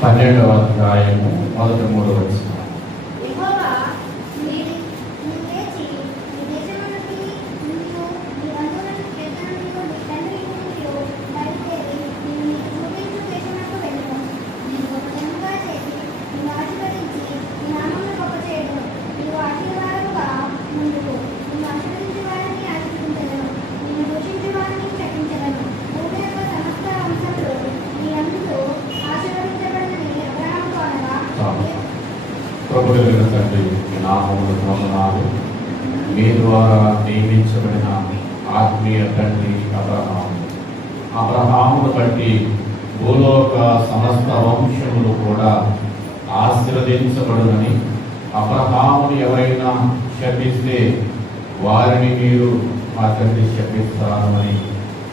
12వ అధ్యాయము మొదటి 3 వచనం. ప్రభువైన తండ్రి, మీ నామములు వందనాలు. మీ ద్వారా నియమించబడిన ఆత్మీయ తండ్రి అబ్రహామును బట్టి భూలోక సమస్త వంశములు కూడా ఆశీర్వదించబడునని, అబ్రహామును ఎవరైనా శపిస్తే వారిని మీరు మా తండ్రి శపిస్తాను అని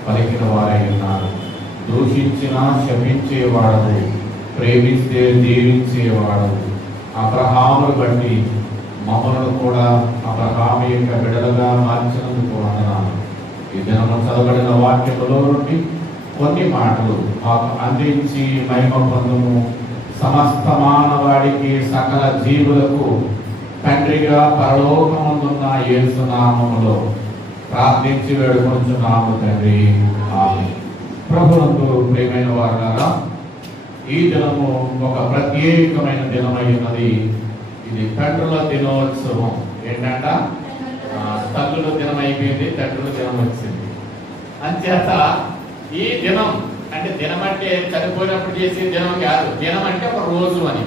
పలికిన వారై ఉన్నారు. దూషించినా శపించేవాడవు, ప్రేమిస్తే దీవించేవాడవు. అబ్రహామును బట్టి మమ్మలను కూడా అబ్రహాము యొక్క బిడ్డలుగా మార్చినందుకు వందనాలు. ఈ దినము చదవబడిన వాక్యములో నుండి కొన్ని మాటలు మాకు అందించి మహిమ పొందుము. సమస్త మానవాడికి సకల జీవులకు తండ్రిగా పరలోకమందున్న యేసు నామములో ప్రార్థించి వేడుకొంచున్నాము తండ్రి. ఆమేన్. ప్రభువునందు ప్రియమైన వారులారా, ఈ దినము ఒక ప్రత్యేకమైన దినమై ఉన్నది. ఇది తండ్రుల దినోత్సవం. ఏంటంట? తల్లుల దినం అయిపోయింది, తండ్రుల దినం వచ్చింది. అంచేత ఈ దినం అంటే దినం అంటే చనిపోయినప్పుడు చేసే దినం కాదు. దినం అంటే ఒక రోజు అని.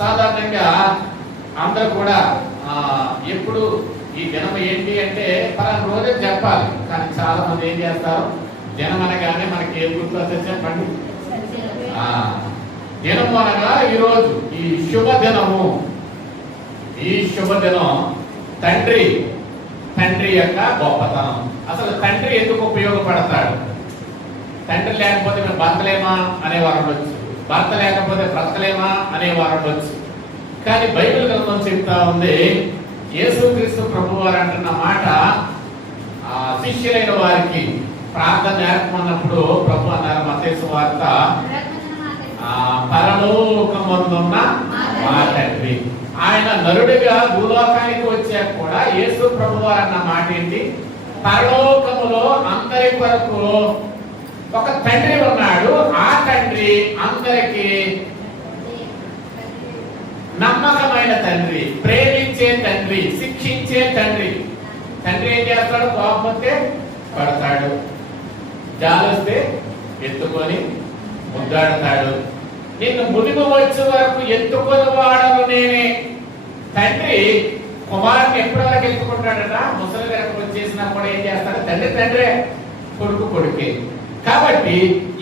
సాధారణంగా అందరూ కూడా ఎప్పుడు ఈ దినం ఏంటి అంటే పలానా రోజే చెప్పాలి. కానీ చాలా మంది ఏం చేస్తారు, దినం అనగానే మనకి ఏం గుర్తు చెప్పండి. దినము అనగా ఈరోజు ఈ శుభదినము. ఈ శుభదినం తండ్రి యొక్క గొప్పతనం. అసలు తండ్రి ఎందుకు ఉపయోగపడతాడు? తండ్రి లేకపోతే మేము బ్రతలేమా అనేవారు ఉండొచ్చు, భర్త లేకపోతే బ్రతలేమా అనేవారు ఉండొచ్చు. కానీ బైబిల్ గ్రంథం చెప్తా ఉంది, యేసుక్రీస్తు ప్రభు వారు అంటున్న మాట శిష్యులైన వారికి ప్రార్థన నేర్పమన్నప్పుడు ప్రభు అన్నారు, మత్తయి సువార్త, పరలోకమందున్న మా తండ్రి. ఆయన నరుడిగా భూలోకానికి వచ్చాక కూడా యేసు ప్రభువారు అన్న మాట ఏంటి? పరలోకములో అందరి కొరకు ఒక తండ్రి ఉన్నాడు. ఆ తండ్రి అందరికి నమ్మకమైన తండ్రి, ప్రేమించే తండ్రి, శిక్షించే తండ్రి. తండ్రి ఏం చేస్తాడు? కోపం వస్తే పడతాడు, జాలొస్తే ఎత్తుకొని ముద్దాడతాడు. నిన్ను మునిమ వచ్చే వరకు ఎత్తుకొని వాడను నేనే. తండ్రి కుమారుని ఎప్పటివరకు ఎత్తుకుంటాడట? ముసలి దగ్గరకు వచ్చేసినప్పుడు ఏం చేస్తాడు? తండ్రే, కొడుకు కొడుకే. కాబట్టి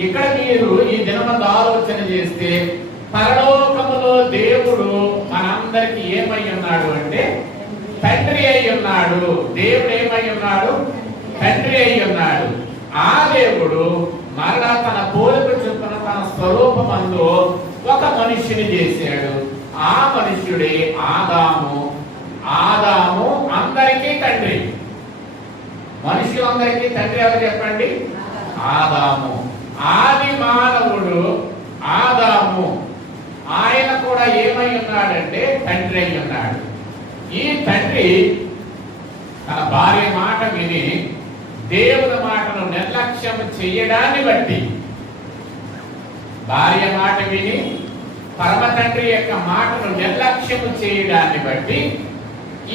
ఇక్కడ మీరు ఈ దినమందు ఆలోచన చేస్తే పరలోకములో దేవుడు మనందరికి ఏమై ఉన్నాడు అంటే తండ్రి అయి ఉన్నాడు. దేవుడు ఏమై ఉన్నాడు? తండ్రి అయి ఉన్నాడు. ఆ దేవుడు మరలా తన పోలిక చొప్పున తన స్వరూపమందు ఒక మనుష్యుని చేశాడు. ఆ మనుష్యుడే ఆదాము. ఆదాము అందరికీ తండ్రి. మనుషులందరికీ తండ్రి ఎవరు చెప్పండి? ఆదాము. ఆది మానవుడు ఆదాము. ఆయన కూడా ఏమై ఉన్నాడంటే తండ్రి అయి ఉన్నాడు. ఈ తండ్రి తన భార్య మాట విని దేవుని మాటను నిర్లక్ష్యం చేయడాన్ని బట్టి, భార్య మాట విని పరమ తండ్రి యొక్క మాటను నిర్లక్ష్యం చేయడాన్ని బట్టి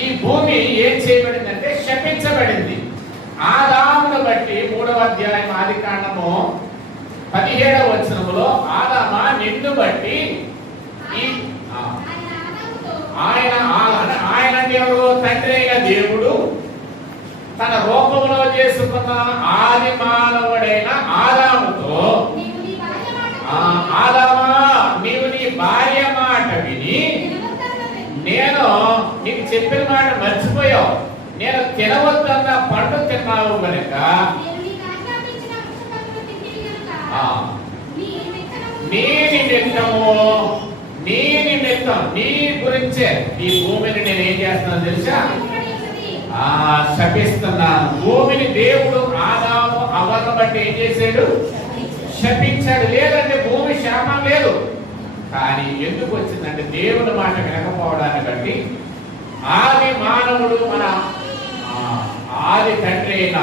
ఈ భూమి ఏం చేయబడిందంటే శపించబడింది. ఆదామును బట్టి 3వ అధ్యాయం ఆదికాండము 17వ వచనములో, ఆదామా నిన్ను బట్టి ఆయన ఎవరు? తండ్రి అయిన దేవుడు తన రూపంలో చేసుకున్న ఆది మానవుడైన ఆదాముతో, ఆదామా నీవు నీ భార్య మాట విని నేను నీకు చెప్పిన మాట మర్చిపోయావు, నేను తినవద్దన్న పండు తిన్నావు కనుక నీ నిమిత్తం నీ గురించే ఈ భూమిని నేను ఏం చేస్తున్నాను తెలుసా? శపిస్తున్నాను. భూమిని దేవుడు ఆదాము అవ్వను బట్టి ఏం చేశాడు? శపించాడు. లేదంటే భూమి శాపం లేదు. కానీ ఎందుకు వచ్చిందంటే దేవుని మాట వినకపోవడాన్ని బట్టి ఆది మానవుడు మన ఆది తండ్రి అయిన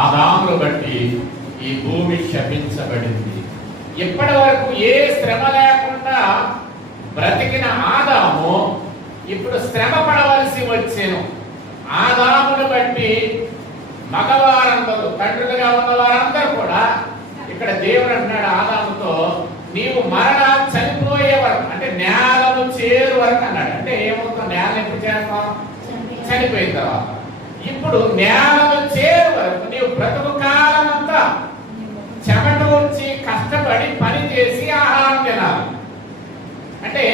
ఆదామును బట్టి ఈ భూమి శపించబడింది. ఇప్పటి వరకు ఏ శ్రమ లేకుండా బ్రతికిన ఆదాము ఇప్పుడు శ్రమ పడవలసి వచ్చేను. ఆదామును బట్టి మగవారందరూ, తండ్రులుగా ఉన్న వారందరూ కూడా ఇక్కడ దేవుడు అంటున్నాడు ఆదాముతో, నీవు మరలా చనిపోయే వరకు, అంటే నేలను చేరు వరకు అన్నాడు. అంటే ఏమవుతుంది? నేల ఎప్పుడు చేస్తాం? చనిపోయిన తర్వాత. ఇప్పుడు నేలను చేరు వరకు నీవు బ్రతుకు కాలం అంతా చెమట వచ్చి కష్టపడి పని చేసి ఆహారం తినాలి. అంటే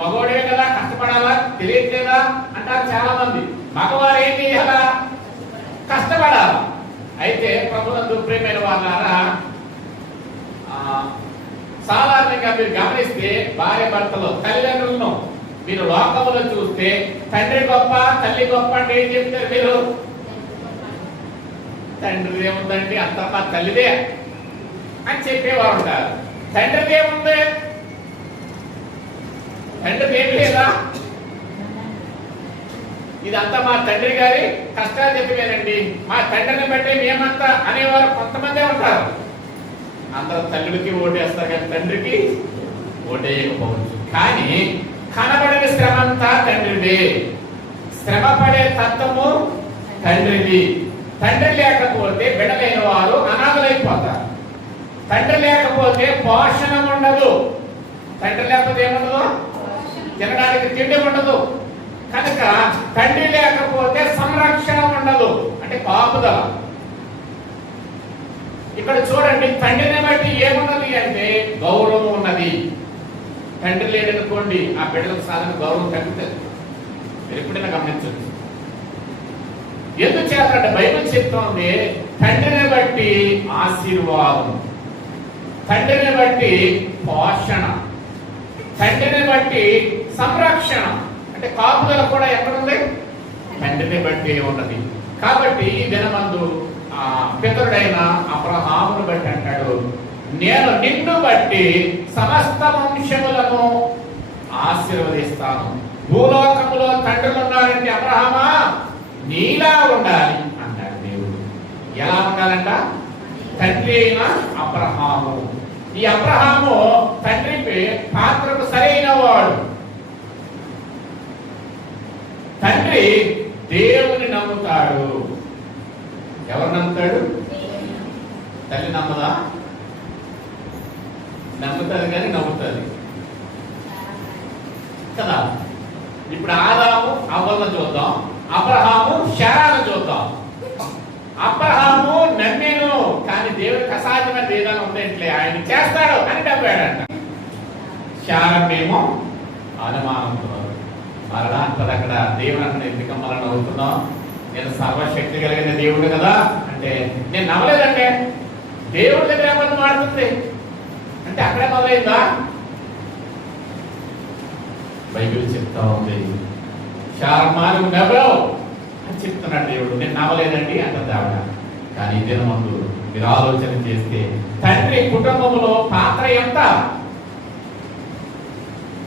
మగవాడే కదా కష్టపడాలా, తెలియట్లేదా అంటారు చాలా మంది. మగవారు ఏం చేయాలా? కష్టపడాలి. అయితే ప్రభునందు ప్రియమైన వాళ్ళారా, సాధారణంగా మీరు గమనిస్తే భార్య భర్తలు తల్లిదండ్రులను మీరు లోకంలో చూస్తే తండ్రి గొప్ప తల్లి గొప్ప అంటే ఏం చెప్తారు మీరు? తండ్రిది ఏముందండి, అంత మా తల్లిదే అని చెప్పేవారు ఉంటారు. తండ్రిది ఏముంది? తండ్రిది ఏం లేదా, ఇదంతా మా తండ్రి గారి కష్టాలు చెప్పేనండి, మా తండ్రిని బట్టి మేమంతా అనేవారు కొంతమందే ఉంటారు. అందరూ తల్లికి ఓటేస్తారు కానీ తండ్రికి ఓటేయకపోవచ్చు. కానీ కనబడిన శ్రమ అంతా తండ్రిది, శ్రమ పడే తత్వము తండ్రిది. తండ్రి లేకపోతే బిడ్డలైన వారు అనాథలైపోతారు. తండ్రి లేకపోతే పోషణ ఉండదు. తండ్రి లేకపోతే ఏముండదు? తినడానికి తిండి ఉండదు. కనుక తండ్రి లేకపోతే సంరక్షణ ఉండదు, అంటే కాపుదల. ఇక్కడ చూడండి, తండ్రిని బట్టి ఏమున్నది అంటే గౌరవం ఉన్నది. తండ్రి లేడనుకోండి, ఆ బిడ్డలకు సాధన గౌరవం తగ్గుతుంది. మీరు ఎప్పుడైనా గమనించవచ్చు. ఎందుచేతంటే బైబిల్ చెప్తోంది, తండ్రిని బట్టి ఆశీర్వాదం, తండ్రిని బట్టి పోషణ, తండ్రిని బట్టి సంరక్షణ, అంటే కాపుదల కూడా ఎక్కడుంది? తండ్రిని బట్టి ఉన్నది. కాబట్టి ఈ దినమందు పితరుడైన అబ్రహామును బట్టి అంటాడు, నేను నిన్ను బట్టి సమస్త వంశములను ఆశీర్వదిస్తాను. భూలోకములో తండ్రులు ఉన్నారంటే అబ్రహామా నీలా ఉండాలి అన్నాడు దేవుడు. ఎలా ఉండాలంట? తండ్రి అయిన అబ్రహాము. ఈ అబ్రహాము తండ్రి పాత్రకు సరైన వాడు. తండ్రి దేవుని నమ్ముతాడు. ఎవరు నమ్ముతాడు? తల్లి నమ్మదా? నమ్ముతుంది కానీ నమ్ముతుంది కదా. ఇప్పుడు ఆదాము అవ్వలను చూద్దాం, అబ్రహాము శారాను చూద్దాం. అబ్రహాము నమ్మేను, కానీ దేవుడికి అసాధ్యమైన ఏదైనా ఉందంటే ఆయన చేస్తాడు అని నమ్మాడంట. శారమేమో అనుమానంతో మరలా అక్కడ దేవుని ఎందుకు మరణ అవుతున్నాం? నేను సర్వశక్తి కలిగిన దేవుడు కదా అంటే నేను నమ్మలేదంటే దేవుడి దగ్గర ఏమన్నా మాడుతుంది అంటే అక్కడే మొదలైందా? బైబిల్ చెప్తా ఉంది, శారమాను నవ్వవు అని చెప్తున్నాడు దేవుడు. నేను నమ్మలేదండి అంటుంది ఆవిడ. కానీ ఇదే ముందు మీరు ఆలోచన చేస్తే తండ్రి కుటుంబంలో పాత్ర ఎంత?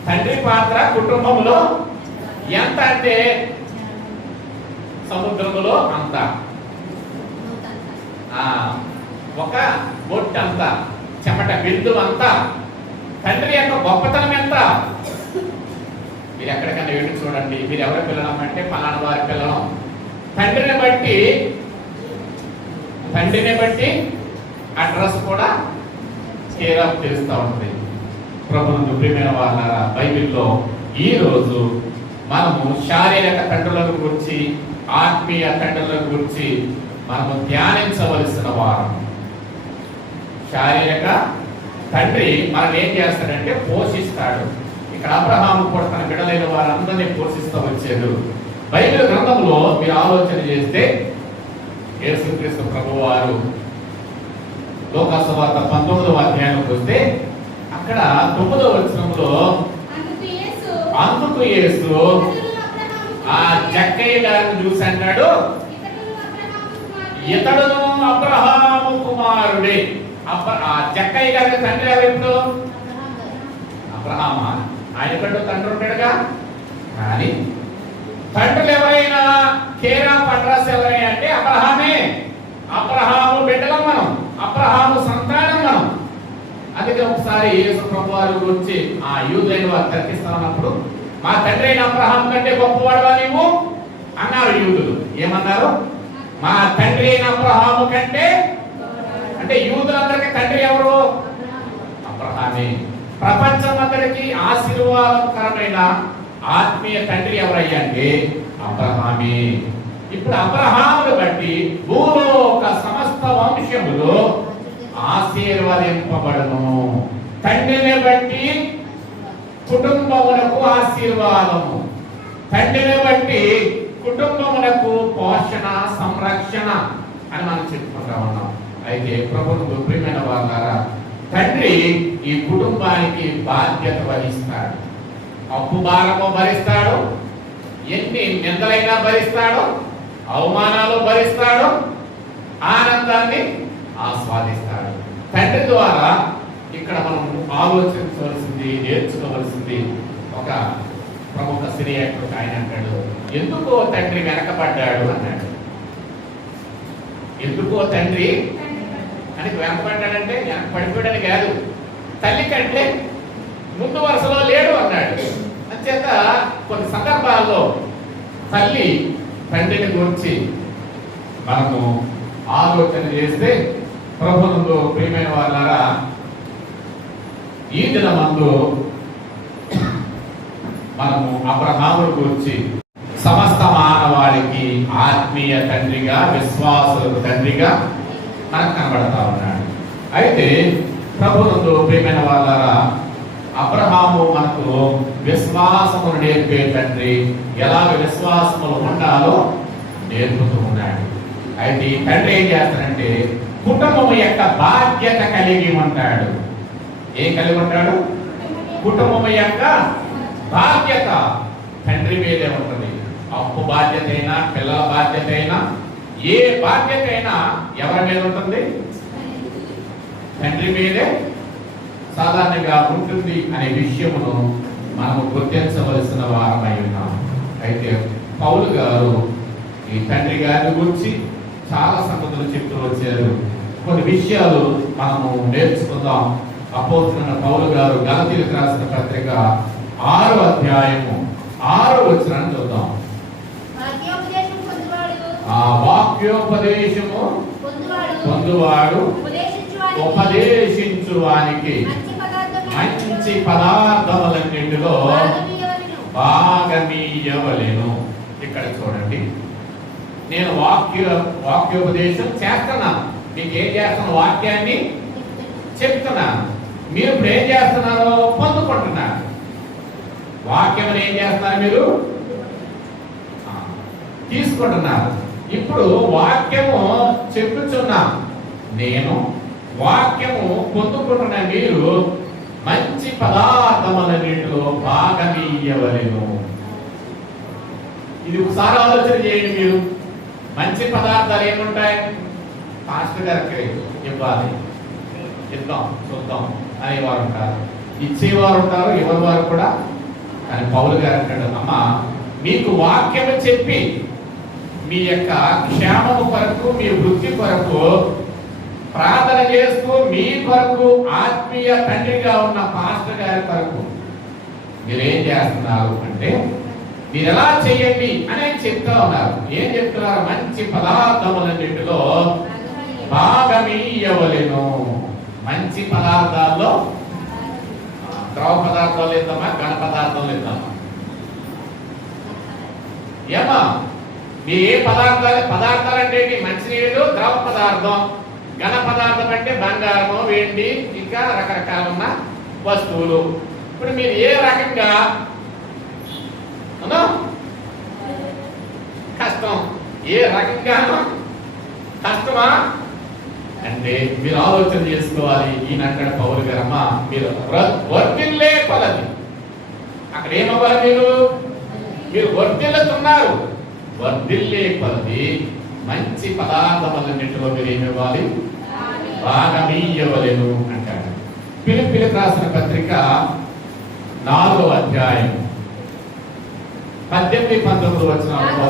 తండ్రి పాత్ర కుటుంబంలో ఎంత అంటే సముద్రములో అంత, ఒక బొట్టు అంత, చెమట బిందు అంత. తండ్రి యొక్క గొప్పతనం ఎంత? మీరు ఎక్కడికైనా వెళ్ళి చూడండి, మీరు ఎవరి పిల్లలం అంటే పలానా వారి పిల్లలం. తండ్రిని బట్టి అడ్రస్ కూడా కేరాఫ్ చేస్తూ ఉంటుంది. ప్రభునందు ప్రియమైన వాళ్ళారా, బైబిల్లో ఈ రోజు మనము శారీరక తండ్రుల గురించి, ఆత్మీయ తండ్రుల గురించి మనము ధ్యానించవలసిన వారం. శారీరక తండ్రి మనం ఏం చేస్తాడంటే పోషిస్తాడు. ఇక్కడ అబ్రహాము కూడా తన బిడ్డలైన వారందరినీ పోషిస్తూ వచ్చాడు. బైబిల్ గ్రంథంలో మీరు ఆలోచన చేస్తే యేసుక్రీస్తు ప్రభువు వారు లోకాసువార్త 19వ అధ్యాయంలోకి వస్తే అక్కడ 9వ వచనంలో అందుకు యేసు ఆ జక్కయ్య గారిని చూసి అన్నాడు, ఇతడును అబ్రహాము కుమారుడే. ఆ జక్కయ్య గారి తండ్రి ఎవరు? అబ్రహామా? ఆయన కంటూ తండ్రి ఉంటాడుగా. కానీ తండ్రులు ఎవరైనా, కేరా పట్రాస్ ఎవరైనా అంటే అబ్రహామే. అబ్రహాము బిడ్డలం మనం, అబ్రహాము సంతానం మనం. అందుకే ఒకసారి యేసు ప్రభు వారి గురించి ఆ యూదులైన వారు తర్కిస్తా ఉన్నప్పుడు, మా తండ్రి అయిన అబ్రహాం కంటే గొప్పవాడువా నీవు అన్నారు యూదులు. ఏమన్నారు? మా తండ్రి అయిన అబ్రహాము కంటే. అంటే యూదులందరికీ తండ్రి ఎవరు? అబ్రహామే. ప్రపంచం అందరికి ఆశీర్వాదకరమైన ఆత్మీయ తండ్రి ఎవరయ్యా అంటే అబ్రహామే. ఇప్పుడు అబ్రహామును బట్టి భూలోక సమస్త వంశములు ఆశీర్వదింపబడును. తండ్రిని బట్టి కుటుంబములకు ఆశీర్వాదము, తండ్రిని బట్టి కుటుంబములకు పోషణ, సంరక్షణ అని మనం చెప్పుకుంటా ఉన్నాం. అయితే ప్రభువుకు ప్రియమైన వారారా, తండ్రి ఈ కుటుంబానికి బాధ్యత వహిస్తాడు. అప్పు భారము భరిస్తాడు, ఎన్ని నిందలైనా భరిస్తాడు, అవమానాలు భరిస్తాడు, ఆనందాన్ని ఆస్వాదిస్తాడు. తండ్రి ద్వారా ఇక్కడ మనం ఆలోచించవలసింది, నేర్చుకోవలసింది ఒక ప్రముఖ సినీ యాక్టర్ ఆయన అంటాడు, ఎందుకో తండ్రి వెనకబడ్డాడు అన్నాడు. ఎందుకో తండ్రి అని వెనకబడ్డాడంటే వెనక పడిపోయాడని కాదు, తల్లి కంటే ముందు వరుసలో లేడు అన్నాడు. అంచేత కొన్ని సందర్భాల్లో తల్లి తండ్రిని గురించి మనము ఆలోచన చేస్తే, ప్రభువునందు ప్రియమైన వాళ్ళారా, ఈ దినమందు మనము అబ్రహామును గురించి సమస్త మానవాళికి ఆత్మీయ తండ్రిగా, విశ్వాసులకు తండ్రిగా మనకు కనబడతా ఉన్నాడు. అయితే ప్రభువునందు ప్రియమైన వాళ్ళారా, అబ్రహాము మనకు విశ్వాసమును నేర్పే తండ్రి, ఎలాగ విశ్వాసములు ఉండాలో నేర్పుతూ ఉన్నాడు. అయితే ఈ తండ్రి ఏం చేస్తాడంటే కుటుంబం యొక్క బాధ్యత కలిగి ఉంటాడు. ఏం కలిగి ఉంటాడు? కుటుంబం యొక్క బాధ్యత తండ్రి మీదే ఉంటుంది. అప్పు బాధ్యత అయినా, పిల్లల బాధ్యత అయినా, ఏ బాధ్యత అయినా ఎవరి మీద ఉంటుంది? తండ్రి మీదే సాధారణంగా ఉంటుంది అనే విషయమును మనము గుర్తించవలసిన వారమై ఉన్నాం. అయితే పౌలు గారు ఈ తండ్రి గారిని గురించి చాలా సంగతులు చెప్తూ వచ్చారు. కొన్ని విషయాలు మనము నేర్చుకుందాం. అపోస్తలుడైన పౌలు గారు గలతీయులకు రాసిన పత్రిక 6వ అధ్యాయము 6వ వచనాన్ని చూద్దాం. ఆ వాక్యోపదేశము పొందువాడు ఉపదేశించువానికి మంచి పదార్థములన్నింటిలో భాగమీయవలెను. ఇక్కడ చూడండి, నేను వాక్యోపదేశం చేస్తున్నాను, మీకు ఏం చేస్తున్న వాక్యాన్ని చెప్తున్నాను. మీరు ఇప్పుడు ఏం చేస్తున్నారో పొందుకుంటున్నారు. వాక్యం ఏం చేస్తున్నారు? మీరు తీసుకుంటున్నారు. ఇప్పుడు వాక్యము చెప్పుచున్నా నేను, వాక్యము పొందుకుంటున్న మీరు మంచి పదార్థములన్నింటిలో భాగమీయవలెను. ఇది ఒకసారి ఆలోచన చేయండి. మీరు మంచి పదార్థాలు ఏముంటాయి? పాస్టర్ గారికి ఇవ్వాలి, ఇద్దాం, చూద్దాం అనేవారు ఉంటారు, ఇచ్చేవారు ఉంటారు, ఎవరి వారు కూడా. కానీ పౌలు గారు అంటాడు, అమ్మ మీకు వాక్యము చెప్పి మీ యొక్క క్షేమము కొరకు, మీ వృద్ధి కొరకు ప్రార్థన చేస్తూ, మీ కొరకు ఆత్మీయ తండ్రిగా ఉన్న పాస్టర్ గారి కొరకు మీరేం చేస్తున్నారు అంటే, మీరు ఎలా చేయండి అని చెప్తా ఉన్నారు. ఏం చెప్తున్నారు? మంచి పదార్థములన్నింటిలో భాగమీయవలెను. మంచి పదార్థాల్లో ద్రవ పదార్థాలు ఇద్దామా, ఘన పదార్థాలు ఇద్దామా? ఏమా మీ ఏ పదార్థాలు అంటే మంచినీళ్ళు ద్రవ పదార్థం, ఘన పదార్థం అంటే బంగారము, వెండి, ఇంకా రకరకాల ఉన్న వస్తువులు. ఇప్పుడు మీరు ఏ రకంగా కష్టం, ఏ రకంగానో కష్టమా అంటే మీరు ఆలోచన చేసుకోవాలి. ఈయనంటాడు పౌలు గారమ్మ, మీరు వర్తిల్లే కొలది. అక్కడ ఏమవ్వాలి? మీరు వర్తిల్లుతున్నారు. వర్ధిల్లే కొలది మంచి పదార్థములన్నింటిలో మీరు ఏమివ్వాలి? భాగమీయవలెను అంటాడు. ఫిలిప్పీయులకు రాసిన పత్రిక 4వ అధ్యాయం 18-19 వచనాలు.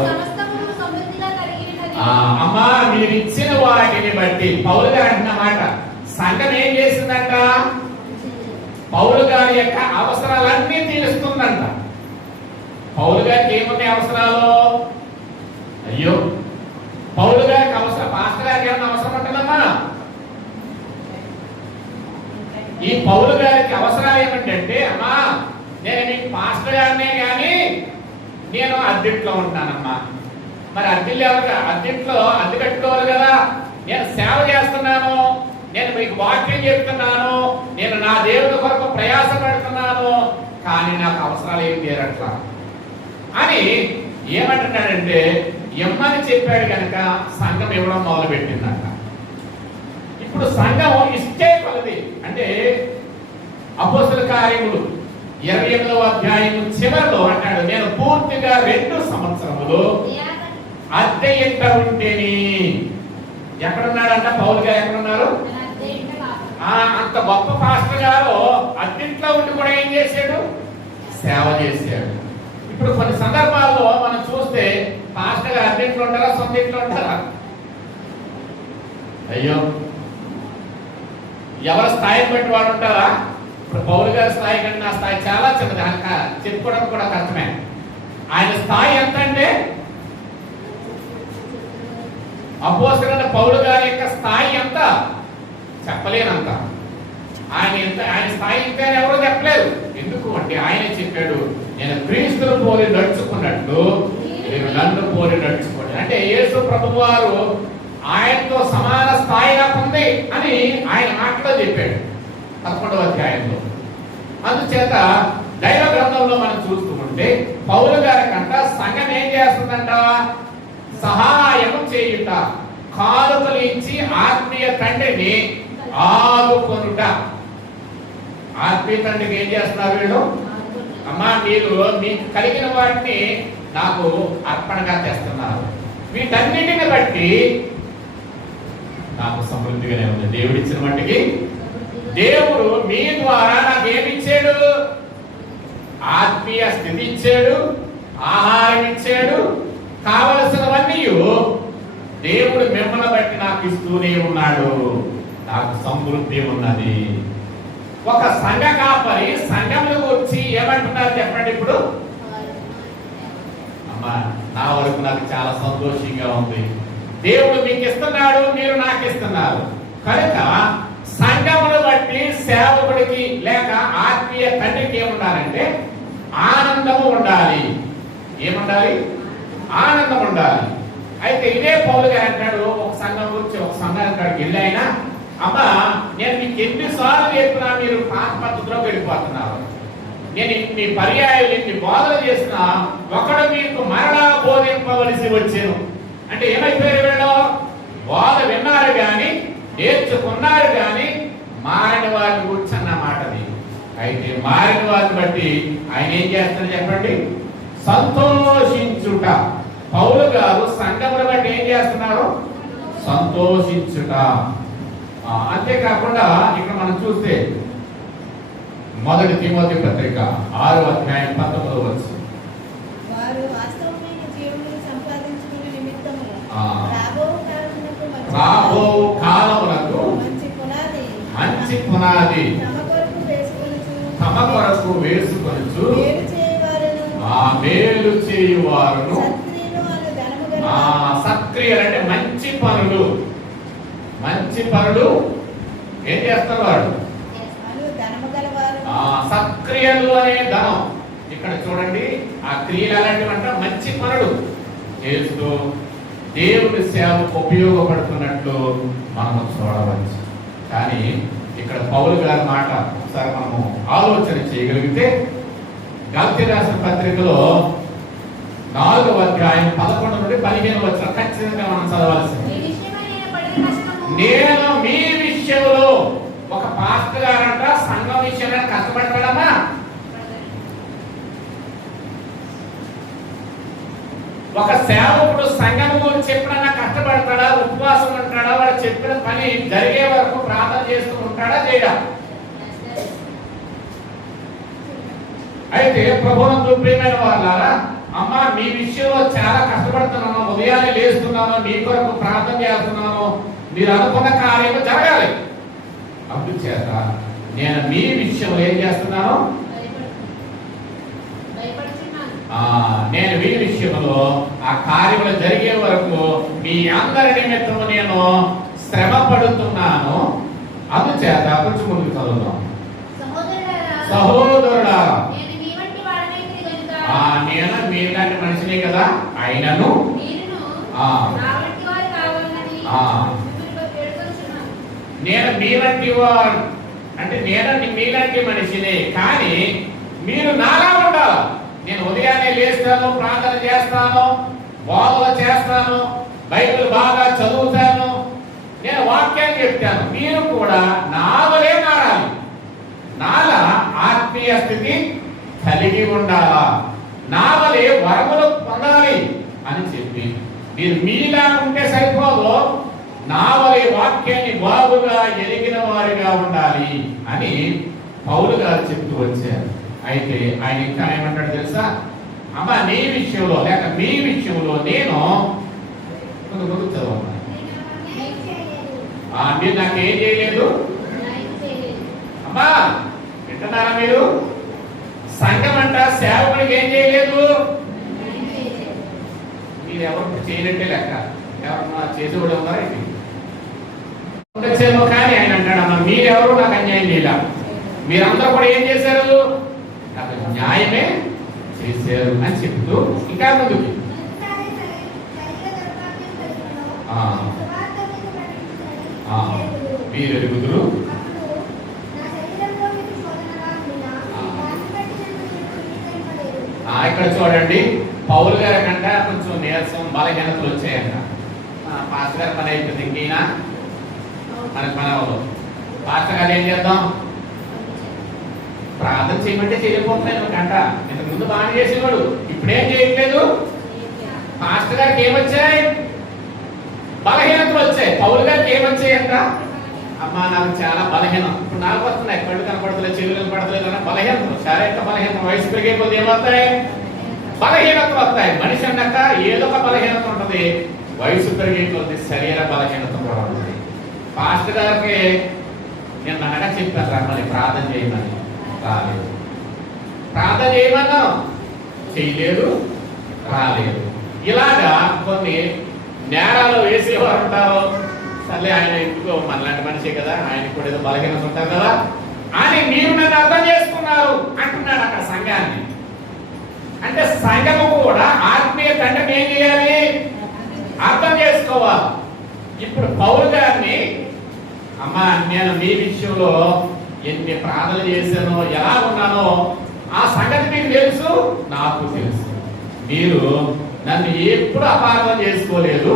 అమ్మా మీరు ఇచ్చిన వాటిని బట్టి పౌలు గారు అంటున్నమాట. సంఘం ఏం చేసిందంట? పౌలు గారి యొక్క అవసరాలన్నీ తీరుస్తుందంట. పౌలు గారికి ఏమున్నాయి అవసరాలు? అయ్యో, పౌలు గారికి అవసరం, పాస్టర్ గారికి ఏమన్నా అవసరం ఉంటుందమ్మా? ఈ పౌలు గారికి అవసరాలు ఏమిటంటే, అమ్మా నేను మీకు పాస్టర్ గారినే కానీ నేను అద్దెంట్లో ఉంటానమ్మా. మరి అద్దెలు ఎవరు? అద్దెంట్లో అద్దె కట్టుకోవాలి కదా. నేను సేవ చేస్తున్నాను, నేను మీకు వాక్యం చెప్తున్నాను, నేను నా దేవుడి కొరకు ప్రయాస పెడుతున్నాను, కానీ నాకు అవసరాలు ఏం తీరట్లా అని ఏమంటున్నాడంటే, ఎమ్మని చెప్పాడు కనుక సంఘం ఇవ్వడం మొదలు పెట్టిందంట. ఇప్పుడు సంఘం ఇష్టే కొలది, అంటే అపోస్తల కార్యములు 28వ అధ్యాయం చివరిలో అంటాడు, నేను పూర్తిగా 2 సంవత్సరములు అద్దె ఇంట ఉంటేని. ఎక్కడున్నాడంట పౌలు గారు? ఎక్కడున్నారు? అంత గొప్ప పాస్టర్ గారు అద్దెంట్లో ఉండి కూడా ఏం చేశాడు? సేవ చేశాడు. ఇప్పుడు కొన్ని సందర్భాల్లో మనం చూస్తే పాస్టర్ గారు అద్దెంట్లో ఉంటారా, సొంత ఇంట్లో ఉంటారా? అయ్యో, ఎవరి స్థాయిని బట్టి వాడు ఉంటారా? ఇప్పుడు పౌలు గారి స్థాయి కంటే నా స్థాయి చాలా చిన్నది, చెప్పుకోవడం కూడా కష్టమే. ఆయన స్థాయి ఎంత అంటే, అపోస్తలుడైన పౌలు గారి యొక్క స్థాయి ఎంత చెప్పలేనంత. ఆయన స్థాయి ఇంకా ఎవరో చెప్పలేదు. ఎందుకు అంటే ఆయన చెప్పాడు, నేను క్రీస్తును పోలి నడుచుకున్నట్టు మీరు నన్ను పోలి నడుచుకోండి. అంటే యేసు ప్రభువు వారు ఆయనతో సమాన స్థాయి నాకు ఉంది అని ఆయన మాటలో చెప్పాడు 11వ అధ్యాయంలో. అందుచేత దైవ గ్రంథంలో మనం చూస్తూ ఉంటే పౌలు గారి కంట సంఘం ఏం చేస్తుందంట? సహాయము చేయుట, కానుకలు ఇచ్చి ఆత్మీయ తండ్రిని ఆదుకొనుట. ఆత్మీయ తండ్రికి ఏం చేస్తున్నారు వీళ్ళు? అమ్మా మీరు మీకు కలిగిన వాటిని నాకు అర్పణగా తెస్తున్నారు, వీటన్నిటిని బట్టి నాకు సమృద్ధిగానే ఉంది. దేవుడిచ్చిన మట్టికి దేవుడు మీ ద్వారా నాకు ఏమిచ్చాడు? ఆత్మీయ స్థితి ఇచ్చాడు, ఆహారం ఇచ్చాడు, కావలసినవన్నీ దేవుడు మిమ్మల్ని బట్టి నాకు ఇస్తూనే ఉన్నాడు. నాకు సమృద్ధి ఉన్నది. ఒక సంఘ కాపరి సంఘంలో వచ్చి ఏమంటున్నారు చెప్పండి? ఇప్పుడు అమ్మా నా వరకు నాకు చాలా సంతోషంగా ఉంది, దేవుడు మీకు ఇస్తున్నాడు, మీరు నాకు ఇస్తున్నారు కనుక సంఘమును బట్టి సేవకుడికి లేక ఆత్మీయ తండ్రికి ఏముండాలంటే ఆనందము ఉండాలి. ఏముండాలి? ఆనందం ఉండాలి. అయితే ఇదే పౌలు గారు అంటాడు, ఒక సంఘం గురించి ఒక సంఘానికి కాడికి వెళ్ళి అయినా, అమ్మా నేను మీకు ఎన్నిసార్లు చెప్పినా మీరు పాత పద్ధతిలో వెళ్ళిపోతున్నారు, నేను ఇన్ని పర్యాయాలు ఇన్ని బోధలు చేసినా ఒకడు మీకు మరలా బోధింపవలసి వచ్చాను. అంటే ఏమైపోయారు? వీళ్ళు బోధ విన్నారు కానీ నేర్చుకున్నారు కానీ మారిన వారిని గురించి అన్నమాటది. అయితే మారిన వారిని బట్టి ఆయన ఏం చేస్తారు చెప్పండి? సంతోషించుట. పౌలు గారు సంఘమును బట్టి ఏం చేస్తున్నారు? సంతోషించుట. అంతేకాకుండా ఇక్కడ మనం చూస్తే 1 తిమోతి పత్రిక 6వ అధ్యాయం 19వ వచనం, రాబో కాలములకు మంచి పునాది తమ కొరకు వేసుకొనుచు మేలు చేయువారును. సత్క్రియలు అంటే మంచి పనులు. మంచి పనులు ఏం చేస్తారు వాడు? సత్క్రియలు అనే ధనం. ఇక్కడ చూడండి, ఆ క్రియలు ఎలాంటివి అంటే మంచి పనులు చేస్తూ దేవుడి సేవకు ఉపయోగపడుతున్నట్లు మనము చూడవచ్చు. కానీ ఇక్కడ పౌలు గారి మాట ఒకసారి మనము ఆలోచన చేయగలిగితే, గలతీ రాసిన పత్రికలో 4వ అధ్యాయం 11 నుండి 15 వచనం ఖచ్చితంగా మనం చదవాల్సింది. నేను మీ విషయంలో, ఒక పాస్టర్ గారంట సంఘం విషయంలో కష్టపడతాడమ్మా. ఒక సేవకుడు సంఘం గురించి ఎప్పుడన్నా కష్టపడతాడా? ఉపవాసం ఉంటాడా? వాడు చెప్పిన పని జరిగే వరకు ప్రార్థన చేస్తూ ఉంటాడా? చేయడా? అయితే ప్రభువునందు ప్రియమైన వాళ్ళారా, అమ్మా మీ విషయంలో చాలా కష్టపడుతున్నాను, ఉదయాన్నే లేస్తున్నాను, మీ కొరకు ప్రార్థన చేస్తున్నాను, మీరు అనుకున్న కార్యము జరగాలి. అందుచేత నేను మీ విషయంలో ఏం చేస్తున్నాను? నేను మీ విషయంలో ఆ కార్యములు జరిగే వరకు మీ అందరి నిమిత్తము నేను శ్రమ పడుతున్నాను. అందుచేత కొంచెం ముందుకు చదువుతాం. సహోదరుడా, నేను మీలాంటి మనిషిని కదా, అయినను నేను మీలాంటి వారు అంటే నేను మీలాంటి మనిషిని, కానీ మీరు నాలా ఉండాలి. నేను ఉదయాన్నే లేస్తాను, ప్రార్థన చేస్తాను, బోధన చేస్తాను, బైబిల్ బాగా చదువుతాను, నేను వాక్యాన్ని చెప్తాను. మీరు కూడా నావలే మారాలి, నాల ఆత్మీయ స్థితి కలిగి ఉండాలా, నావలే వరములు పొందాలి అని చెప్పి మీరు మీలా ఉంటే సరిపోదు, నావలే వాక్యాన్ని బాగుగా ఎరిగిన వారిగా ఉండాలి అని పౌలు గారు చెప్తూ వచ్చారు. అయితే ఆయన ఇంకా ఏమంటాడు తెలుసా? అమ్మ నీ విషయంలో లేక మీ విషయంలో నేను ముందు చదవాలి, మీరు నాకేం చేయలేదు. అమ్మా వింటున్నారా మీరు? సంఘం అంట సేవకుడికి ఏం చేయలేదు. మీరు ఎవరు చేయనట్టే లెక్క, ఎవరన్నా చేసి కూడా ఉన్నారా? ఉండొచ్చేమో, కానీ ఆయన అంటాడు అమ్మా మీరెవరు నాకు అన్యాయం చేయాల, మీరందరూ కూడా ఏం చేశారు? నాకు న్యాయమే చేశారు అని చెప్తూ ఇంకా ముందుకి మీరు ఎరుగుదురు. ఇక్కడ చూడండి, పౌలు గారి కంట కొంచెం నీరసం బలహీనతలు వచ్చాయంట. పాస్టర్ గారి పని అయిపోయింది, ఇంకైనా మనకు పని అవ్వదు. పాస్టర్ గారు ఏం చేద్దాం? ప్రార్థన చేయమంటే చేయకపోతున్నాయి కంట. ఇంతకు ముందు బాగా చేసేవాడు, ఇప్పుడేం చేయట్లేదు. పాస్టర్ గారికి ఏమొచ్చాయి? బలహీనతలు వచ్చాయి. పౌలు గారికి ఏమొచ్చాయంట? అమ్మా నాకు చాలా బలహీనం, ఇప్పుడు నాకు వస్తున్నాయి, కళ్ళు కనపడతలేదు, చెవులు కనపడతలేదు అన్న బలహీనతలు, శారీరక బలహీనత. వయసు పెరిగే కొద్ది ఏమవుతాయి? బలహీనతలు వస్తాయి. మనిషి అన్నాక ఏదో ఒక బలహీనత ఉంటుంది. వయసు పెరిగే కొద్ది శరీర బలహీనత కూడా ఉంటుంది. పాస్టర్ గారికి నేను అనగా చెప్పాను రమ్మని, ప్రార్థన చేయమని, రాలేదు. ప్రార్థన చేయమన్నా చేయలేదు, రాలేదు. ఇలాగా కొన్ని నేరాలు వేసేవారు ఉంటారు. సర్లే ఆయన ఎందుకో మనలాంటి మనిషే కదా, ఆయనకు కూడా ఏదో బలహీనత ఉంటారు కదా అని మీరు నన్ను అర్థం చేసుకున్నారు అంటున్నాడు అక్కడ సంఘాన్ని. అంటే సంఘము కూడా ఆత్మీయ తండ్రిని ఏం చేయాలి? అర్థం చేసుకోవాలి. ఇప్పుడు పౌలు గారిని అమ్మా నేను మీ విషయంలో ఎన్ని ప్రార్థనలు చేశానో, ఎలా ఉన్నానో ఆ సంగతి మీకు తెలుసు, నాకు తెలుసు. మీరు నన్ను ఎప్పుడు అపార్థం చేసుకోలేదు,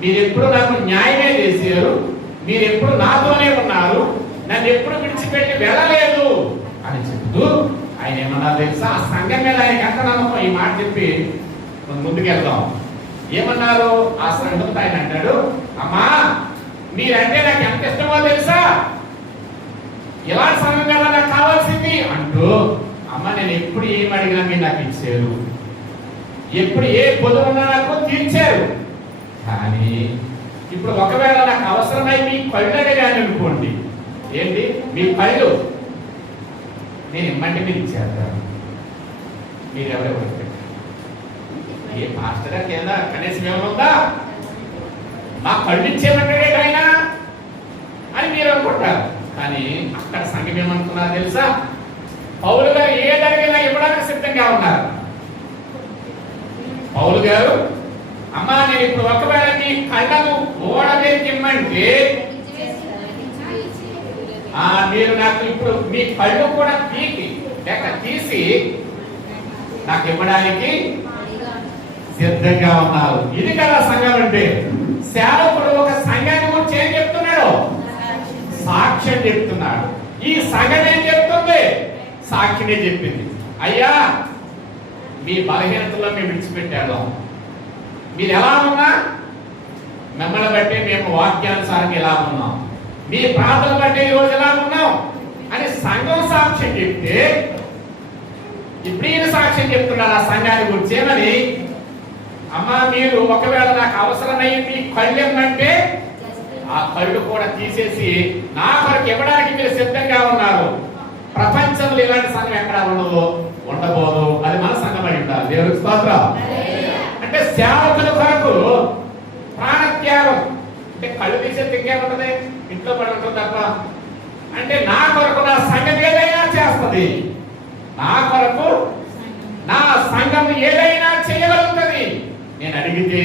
మీరు ఎప్పుడు నాకు న్యాయమే చేశారు, మీరు ఎప్పుడు నాతోనే ఉన్నారు, నన్ను ఎప్పుడు విడిచిపెట్టి వెళ్ళలేదు అని చెప్తూ ఆయన ఏమన్నారు తెలుసా? ఆ సంఘం మీద ఆయనకి ఎంత నమ్మకం. ఈ మాట చెప్పి ముందుకెళ్దాం. ఏమన్నారు? ఆ సంఘంతో ఆయన అంటాడు, అమ్మా మీరంటే నాకు ఎంత ఇష్టమో తెలుసా, ఇలాంటి సంఘం కదా నాకు కావాల్సింది అంటూ, అమ్మ నేను ఎప్పుడు ఏం అడిగినా మీరు నాకు ఇచ్చారు, ఎప్పుడు ఏ పొదువు ఉన్నా నాకు తీర్చారు. కానీ ఇప్పుడు ఒకవేళ నాకు అవసరమై మీ కళ్ళు అడిగాను అనుకోండి, ఏంటి మీ కళ్ళు నేను ఇమ్మంటే మీరు ఇచ్చారు. మీరు ఎవరెవరు ఏ పాస్టర్ గారికి ఏదా కనీసం ఏమైనా ఉందా? మా కళ్ళు ఇచ్చేమంటాడే ఆయన అని మీరు అనుకుంటారు. కానీ అక్కడ సంఘం ఏమనుకున్నారు తెలుసా? పౌలు గారు ఏదడిగినా ఇవ్వడానికి సిద్ధంగా ఉన్నారు. పౌలు గారు అమ్మా నేను ఇప్పుడు ఒకవేళ మీ కళ్ళను ఓడవేసి ఇమ్మంటే మీరు నాకు ఇప్పుడు మీ కళ్ళు కూడా పీకి లేక తీసి నాకు ఇవ్వడానికి సిద్ధంగా ఉన్నారు. ఇది కదా సంఘం అంటే. సేవకుడు ఒక సంఘాన్ని గురించి ఏం చెప్తున్నాడు? సాక్ష్యం చెప్తున్నాడు. ఈ సంఘం ఏం చెప్తుంది? సాక్షినే చెప్పింది. అయ్యా మీ బలహీనతలో మేము విడిచిపెట్టాము, మీరు ఎలా ఉన్నా మిమ్మల్ని బట్టి మేము వాక్యానుసారంగా ఎలా ఉన్నాం, మీ ప్రార్థన బట్టి ఈ రోజు ఎలా ఉన్నాం అని సంఘం సాక్ష్యం చెప్తే ఇప్పుడు ఈయన సాక్ష్యం చెప్తున్నారు ఆ సంఘాన్ని గురించి ఏమని, అమ్మా మీరు ఒకవేళ నాకు అవసరమయ్యి మీ కళ్ళు ఇమ్మంటే ఆ కళ్ళు కూడా తీసేసి నా కొరకు ఇవ్వడానికి మీరు సిద్ధంగా ఉన్నారు. ప్రపంచంలో ఇలాంటి సంఘం ఎక్కడ ఉండబోదు. అది మన సంఘం అయి ఉండాలి. దేవుడికి స్తోత్రం. అంటే సేవకుల కొరకు ప్రాణత్యాగం. అంటే కళ్ళు తీసేది ఇంకేముంటది, ఇంట్లో పడి ఉంటుంది తప్ప. అంటే నా కొరకు నా సంఘం ఏదైనా చేస్తుంది, నా కొరకు నా సంఘం ఏదైనా చేయగలుగుతుంది నేను అడిగితే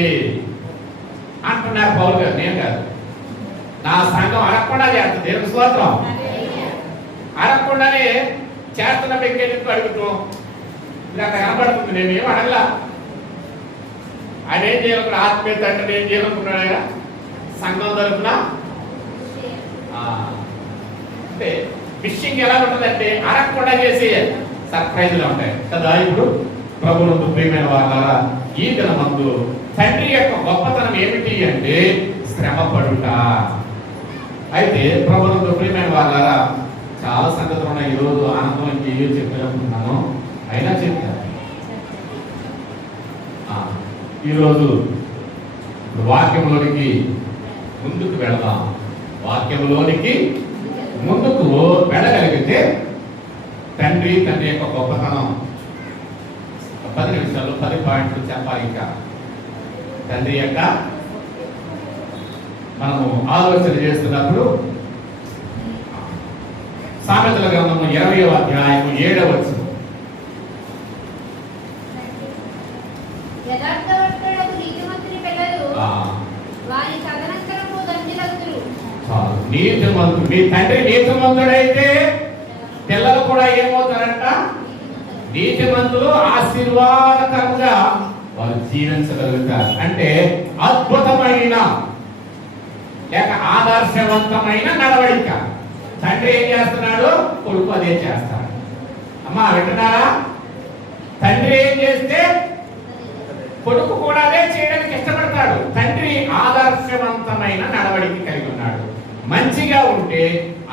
అంటున్నారు పౌలు గారు. నేను కాదు, నా సంఘం అడగకుండా చేస్తుంది. దేవుని స్తోత్రం. అడగకుండానే చేస్తున్నప్పుడు ఇంకెందుకు అడుగుతాం, ఇలా కనబడుతుంది. నేను ఏం అడగలా. ఆయన ఏం చేయాలనుకున్నా, ఆత్మీయ తండ్రిని ఏం చేయాలనుకున్నాడు ఆయన సంఘం తరఫున. అంటే ఫిషింగ్ ఎలా ఉంటుందంటే అడగకుండా చేసి సర్ప్రైజ్లు ఉంటాయి కదా. ఇప్పుడు ప్రభువునందు ప్రియమైన వారారా, ఈ దినమందు తండ్రి యొక్క గొప్పతనం ఏమిటి అంటే శ్రమపడుట. అయితే ప్రభువునందు ప్రియమైన వారారా, చాలా సంగతులు ఉన్నాయి. ఈరోజు ఆనందం ఏయో చెప్పాలనుకుంటున్నాను, అయినా చెప్పాను. ఈరోజు వాక్యంలోనికి ముందుకు వెళదాం. వాక్యంలోనికి ముందుకు వెళ్ళగలిగితే తండ్రి యొక్క గొప్పతనం 10 నిమిషాలు 10 పాయింట్లు చెప్పాలి. ఇంకా తండ్రి యొక్క మనము ఆలోచన చేస్తున్నప్పుడు సామెతల గ్రంథము 20వ అధ్యాయము 7వ వచనం. నీతిమంతుడు, మీ తండ్రి నీతిమంతుడైతే పిల్లలు కూడా ఏమవుతారంట, నీతిమంతులు ఆశీర్వాదకరంగా వారు జీవించగలుగుతారు. అంటే అద్భుతమైన లేక ఆదర్శవంతమైన నడవడిక. తండ్రి ఏం చేస్తున్నాడు, కొడుకు అదే చేస్తాడు. అమ్మా వింటున్నారా? తండ్రి ఏం చేస్తే కొడుకు కూడా అదే చేయడానికి ఇష్టపడతాడు. తండ్రి ఆదర్శవంతమైన నడవడిక కలిగి ఉన్నాడు. మంచిగా ఉంటే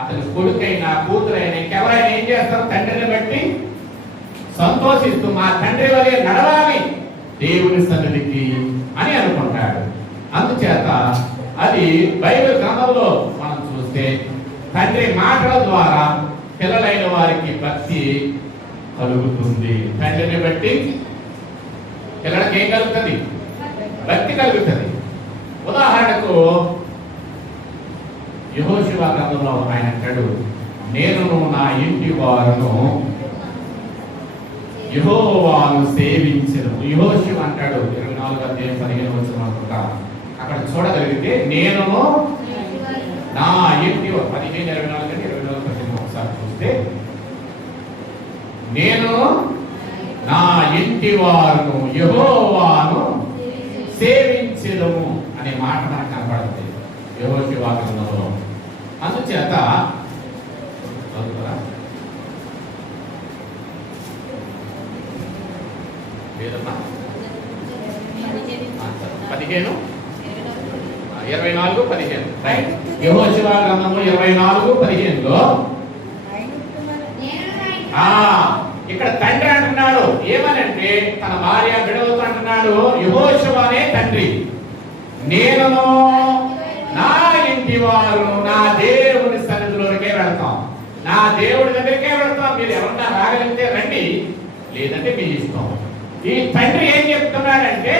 అతని కొడుకైనా కూతురైనా ఇంకెవరైనా ఏం చేస్తారు, తండ్రిని బట్టి సంతోషిస్తూ మా తండ్రి వలె నడవాలి దేవుని సన్నిధికి అని అనుకుంటాడు. అందుచేత అది బైబిల్ గ్రంథంలో మనం చూస్తే తండ్రి మాటల ద్వారా పిల్లలైన వారికి భక్తి కలుగుతుంది. తండ్రిని బట్టి పిల్లలకి ఏం కలుగుతుంది, భక్తి కలుగుతుంది. ఉదాహరణకు యెహోషువ గ్రంథంలో ఆయన అంటాడు, నేను నా ఇంటి వారును యెహోవాను సేవించెను. యెహోషువ అంటాడు 24వ అధ్యాయం 15వ వచనం అనుకుంటా. అక్కడ చూడగలిగితే నేను నా ఇంటి 15, 24 అంటే 24 ఒకసారి చూస్తే నేను నా ఇంటి వారును యెహోవాను సేవించెదము అనే మాట మనకు కనపడుతుంది యెహోషువ గ్రంథంలో. అందుచేత 24:15 రైట్. యెహోషువ గ్రంథము 24:15లో ఇక్కడ తండ్రి అంటున్నాడు ఏమనంటే తన భార్య బిడ్డలతో అంటున్నాడు, యెహోషువనే తండ్రి, నేను నా ఇంటి వారు నా దేవుని సన్నిధిలోనికే వెళ్తాం, నా దేవుడి దగ్గరికే వెళ్తాం. మీరు ఎవరన్నా రాగలిగితే రండి, లేదంటే మీ ఇష్టం. ఈ తండ్రి ఏం చెప్తున్నాడంటే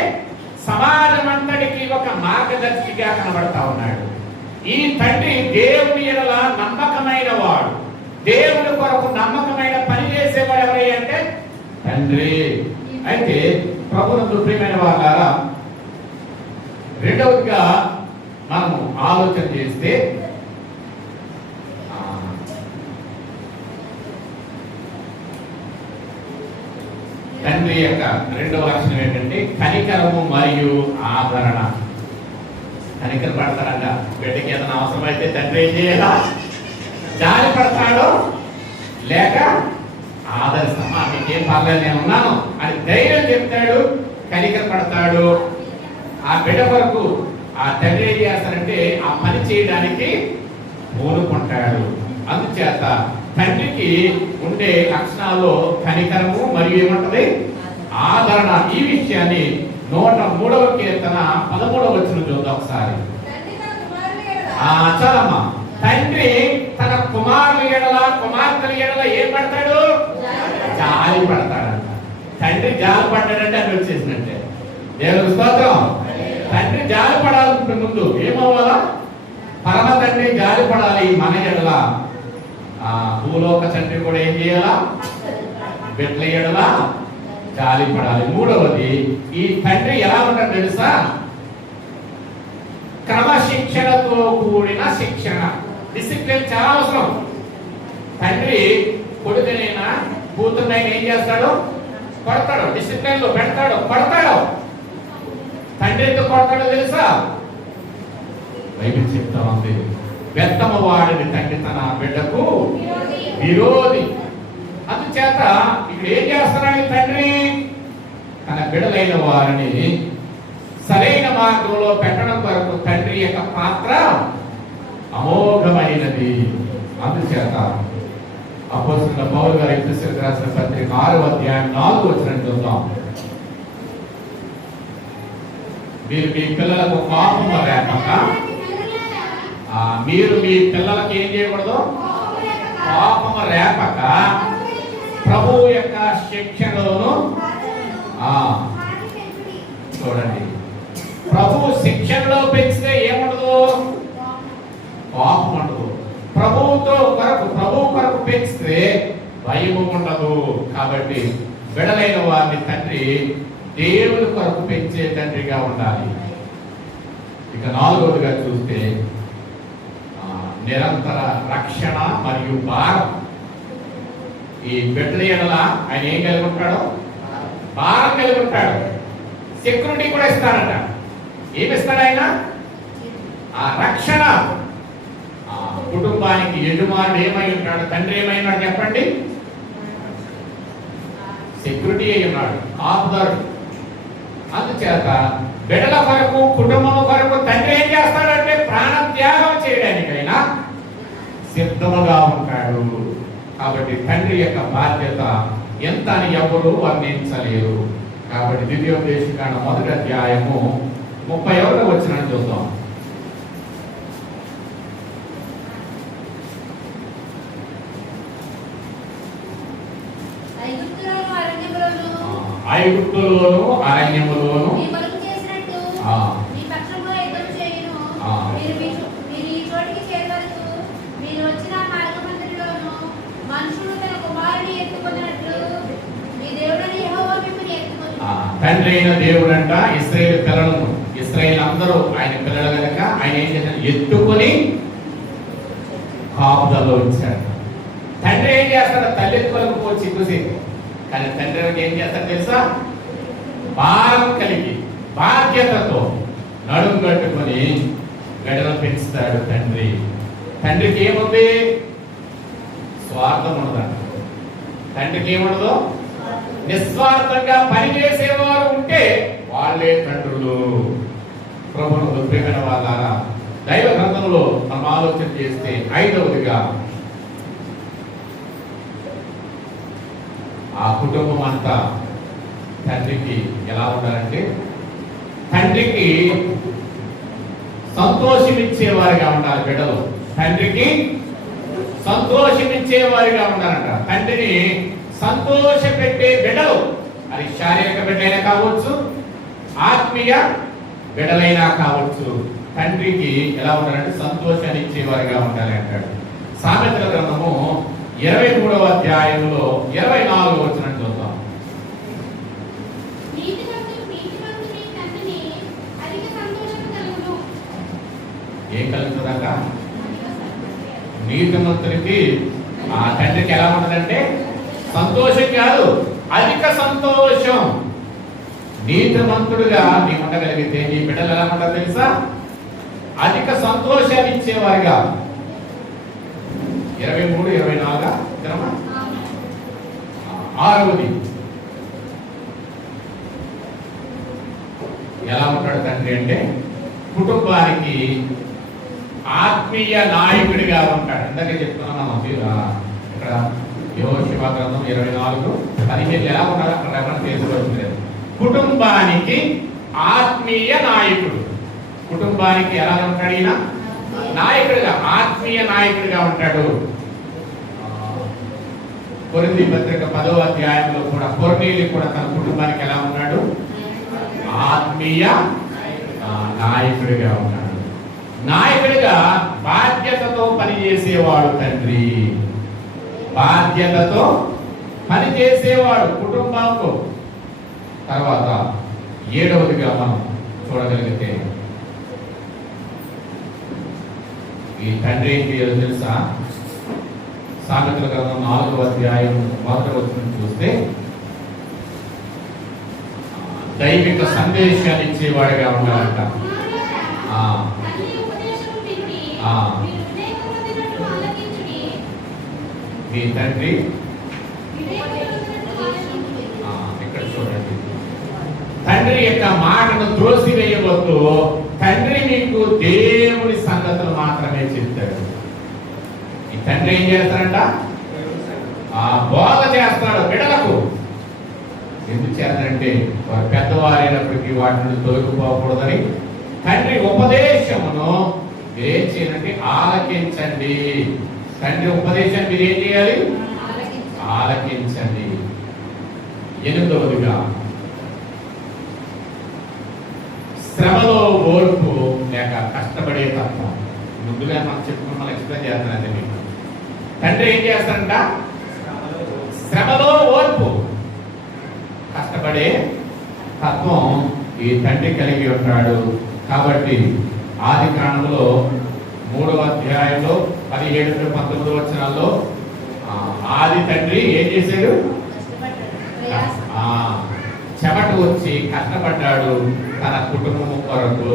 సమాజం అంతటికి ఒక మార్గదర్శిగా కనబడతా ఉన్నాడు. ఈ తండ్రి దేవుని ఎడల నమ్మకమైన వాడు, దేవుని కొరకు నమ్మకమైన పని చేసేవాడు ఎవరై అంటే తండ్రి. అయితే ప్రభువునందు ప్రియమైన వారారా, రెండవదిగా మనము ఆలోచన చేస్తే తండ్రి యొక్క రెండవ లక్షణం ఏంటంటే కనికరము మరియు ఆదరణ. కనికర పడతాడంట, బిడ్డకి ఏదైనా అవసరమైతే తండ్రి ఏం చేయాలా, జాలి పడతాడు లేక ఆదరిస్తామా, మీకేం పర్లేదు నేను ఉన్నాను అని ధైర్యం చెప్తాడు, కనికర పడతాడు. ఆ బిడ్డ వరకు ఆ తండ్రి ఏం చేస్తాడంటే ఆ పని చేయడానికి పూనుకుంటాడు. అందుచేత తండ్రికి ఉండే లక్షణాల్లో కనికరము మరియు ఏమంటది ఆదరణ. ఈ విషయాన్ని 103వ కీర్తన 13వ వచనం చూద్దాం ఒకసారి. చాలమ్మా. తండ్రి తన కుమారుల ఎడల కుమార్తెల ఎడల ఏం పడతాడు? జాలి పడతాడంట. తండ్రి జాలి పడ్డాడంటే అది వచ్చేసినట్టే. దేవుని స్తోత్రం. తండ్రి జాలి పడాలంటే ముందు ఏమవ్వాలా? పరమ తండ్రి జాలి పడాలి మన ఎడల. భూలోక తండ్రి కూడా ఏం చేయాలా? బిడ్డల ఎడల జాలి పడాలి. మూడవది, ఈ తండ్రి ఎలా ఉంటాడు తెలుసా? క్రమశిక్షణతో కూడిన శిక్షణ. డిసిప్లిన్ చాలా అవసరం. తండ్రి కొడుకునైనా కూతురునైనా ఏం చేస్తాడు? కొడతాడు. డిసిప్లిన్ లో పెడతాడు, కొడతాడు. తండ్రి ఎందుకు కొడతాడో తెలుసా? బైబిల్ చెప్తా ఉంది, బెత్తమ వాడిని తండ్రి తన బిడ్డకు విరోధి. అందుచేత ఇక్కడ ఏం చేస్తున్నాడు తండ్రి? తన బిడ్డలైన వారిని సరైన మార్గంలో పెట్టడం కొరకు తండ్రి యొక్క పాత్ర అమోఘమైనది. అందుచేత అపోస్తలుడైన పౌలు గారు ఎఫెసీయులకు రాసిన పత్రిక 6వ అధ్యాయం 4వ వచనం చూద్దాం. మీరు మీ పిల్లలకు కోపము రేపక, మీరు మీ పిల్లలకి ఏం చేయకూడదు? కోపము రేపక ప్రభువు యొక్క శిక్షణలోను. చూడండి, ప్రభు శిక్షణలో పెంచితే ఏముండదు? కోపం ఉండదు. ప్రభువు కొరకు పెంచితే భయము ఉండదు. కాబట్టి బిడ్డలైన వారిని తండ్రి దేవుని కొరకు పెంచే తండ్రిగా ఉండాలి. ఇక 4వదిగా చూస్తే నిరంతర రక్షణ మరియు భారం. ఈ బిడ్డల ఎడల ఆయన ఏం కలిగి ఉంటాడో? భారం కలిగి ఉంటాడు. సెక్యూరిటీ కూడా ఇస్తాడట. ఏమిస్తాడు ఆయన? ఆ రక్షణ. కుటుంబానికి యజమానుడు ఏమై ఉంటాడు? తండ్రి ఏమై ఉన్నాడు చెప్పండి? సెక్యూరిటీ అయి ఉన్నాడు, కాపుదారుడు. అందుచేత బిడ్డల కొరకు కుటుంబం కొరకు తండ్రి ఏం చేస్తాడంటే ప్రాణ త్యాగం చేయడానికైనా సిద్ధముగా ఉంటాడు. కాబట్టి తండ్రి యొక్క బాధ్యత ఎంత అని ఎవరు వర్ణించలేరు. కాబట్టి ద్వితీయోపదేశకాండ 1వ అధ్యాయము 31వ వచనాన్ని చూద్దాం. ఐగుప్తులోను అరణ్యములోను తండ్రి అయిన దేవుడు అంట ఇశ్రాయేలు పిల్లలను, ఇశ్రాయేలు అందరూ ఆయన పిల్లలు కనుక ఆయన ఏం చేశాడు? ఎత్తుకొని కాపుదల్లో ఉంచాడు. తండ్రి ఏం చేస్తాడు? తల్లి ఎత్తుకోలేకపోవచ్చు ఎక్కువసేపు. కానీ తండ్రి ఏం చేస్తాడు తెలుసా? భారం కలిగి బాధ్యతతో నడుము కట్టుకొని గడలు పెంచుతాడు తండ్రి. తండ్రికి ఏముంది? స్వార్థం ఉండదంట. తండ్రికి ఏముండదు? నిస్వార్థంగా పనిచేసేవారు ఉంటే వాళ్ళే తండ్రులు. ప్రభువును ప్రియమైన వాళ్ళారా, దైవ గ్రంథంలో మనం ఆలోచన చేస్తే 5వదిగా ఆ కుటుంబం అంతా తండ్రికి ఎలా ఉండాలంటే తండ్రికి సంతోషమిచ్చేవారిగా ఉండాలి. బిడ్డలు తండ్రికి సంతోషమిచ్చేవారిగా ఉండాలంట. తండ్రిని సంతోష పెట్టే బిడ్డలు, అది శారీరక బిడ్డలైనా కావచ్చు, ఆత్మీయ బిడ్డలైనా కావచ్చు, తండ్రికి ఎలా ఉండాలంటే సంతోషాన్ని ఇచ్చేవారిగా ఉండాలి అంటాడు. సామెతల గ్రంథము 23వ అధ్యాయంలో 24వ వచనం చూద్దాం. ఏం కలుగుతుందట? నీతిమంతునికి ఆ తండ్రికి ఎలా ఉంటుందంటే సంతోషం కాదు, అధిక సంతోషం. నీతిమంతుడుగా నీ ఉండగలిగితే నీ బిడ్డలు ఎలా ఉంటారు తెలుసా? అధిక సంతోషాన్ని ఇచ్చేవారిగా. 23, 24 విగ్రహమా? 6వది ఎలా ఉంటాడు తండ్రి అంటే కుటుంబానికి ఆత్మీయ నాయకుడిగా ఉంటాడు. ఇందాక చెప్తున్నాను, ఇక్కడ ఇక్కడ యెహోషువ గ్రంథం 24:17 ఎలా ఉన్నారు అక్కడ మనం తెలుసుకోవచ్చు. కుటుంబానికి ఆత్మీయ నాయకుడు. కుటుంబానికి ఎలా ఉంటాడు ఈయన? నాయకుడిగా, ఆత్మీయ నాయకుడిగా ఉంటాడు. కొరింథీ పత్రిక 10వ అధ్యాయంలో కూడా కొర్నేలి కూడా తన కుటుంబానికి ఎలా ఉన్నాడు? ఆత్మీయ నాయకుడిగా ఉన్నాడు. నాయకుడిగా బాధ్యతతో పనిచేసేవాడు తండ్రి. బాధ్యతతో పనిచేసేవాడు కుటుంబంలో. తర్వాత 7వదిగా మనం చూడగలిగితే ఈ తండ్రి ఏంటి తెలుసా? సామెతల గ్రంథం 4వ అధ్యాయం 1వ వచనం చూస్తే దైవిక సందేశాన్ని ఇచ్చేవాడిగా ఉండాలంట. మీ తండ్రి ఇక్కడ చూడండి, తండ్రి యొక్క మాటను త్రోసివేయవద్దు. తండ్రి మీకు దేవుని సంగతులు మాత్రమే చెప్తాడు. ఈ తండ్రి ఏం చేస్తాడంట? బోధ చేస్తాడు బిడ్డలకు. ఎందుకు చేస్తాడంటే వారు పెద్దవారైనప్పటికీ వాటిని తొలగిపోకూడదని. తండ్రి ఉపదేశమును మీరేం చేయాలంటే ఆలకించండి. తండ్రి ఉపదేశాన్ని మీరు ఏం చేయాలి? ఆలకించండి. 8వదిగా శ్రమలో ఓర్పు లేక కష్టపడే తత్వం. ముందుగా మనం చెప్పుకున్న మనం ఎక్స్ప్లెయిన్ చేస్తానండి మీకు. తండ్రి ఏం చేస్తాడంట? శ్రమలో ఓర్పు, కష్టపడే తత్వం ఈ తండ్రి కలిగి ఉంటాడు. కాబట్టి ఆదికాండంలో 3వ అధ్యాయంలో 17-19 వచనాల్లో ఆది తండ్రి ఏం చేశాడు? చెమట వచ్చి కష్టపడ్డాడు తన కుటుంబం కొరకు.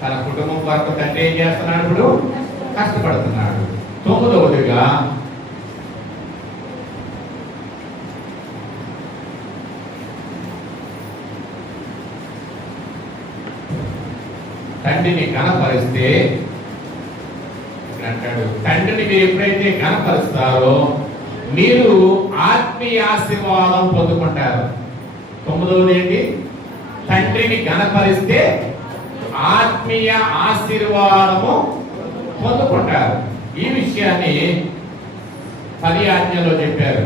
తన కుటుంబం కొరకు తండ్రి ఏం చేస్తున్నాడు? ఇప్పుడు కష్టపడుతున్నాడు. 9వదిగా తండ్రిని ఘనపరిస్తే అంటాడు, తండ్రిని మీరు ఎప్పుడైతే ఘనపరుస్తారో మీరు ఆత్మీయ ఆశీర్వాదం పొందుకుంటారు. 9వది ఏంటి? తండ్రిని ఘనపరిస్తే ఆత్మీయ ఆశీర్వాదము పొందుకుంటారు. ఈ విషయాన్ని 10 ఆజ్ఞలో చెప్పారు.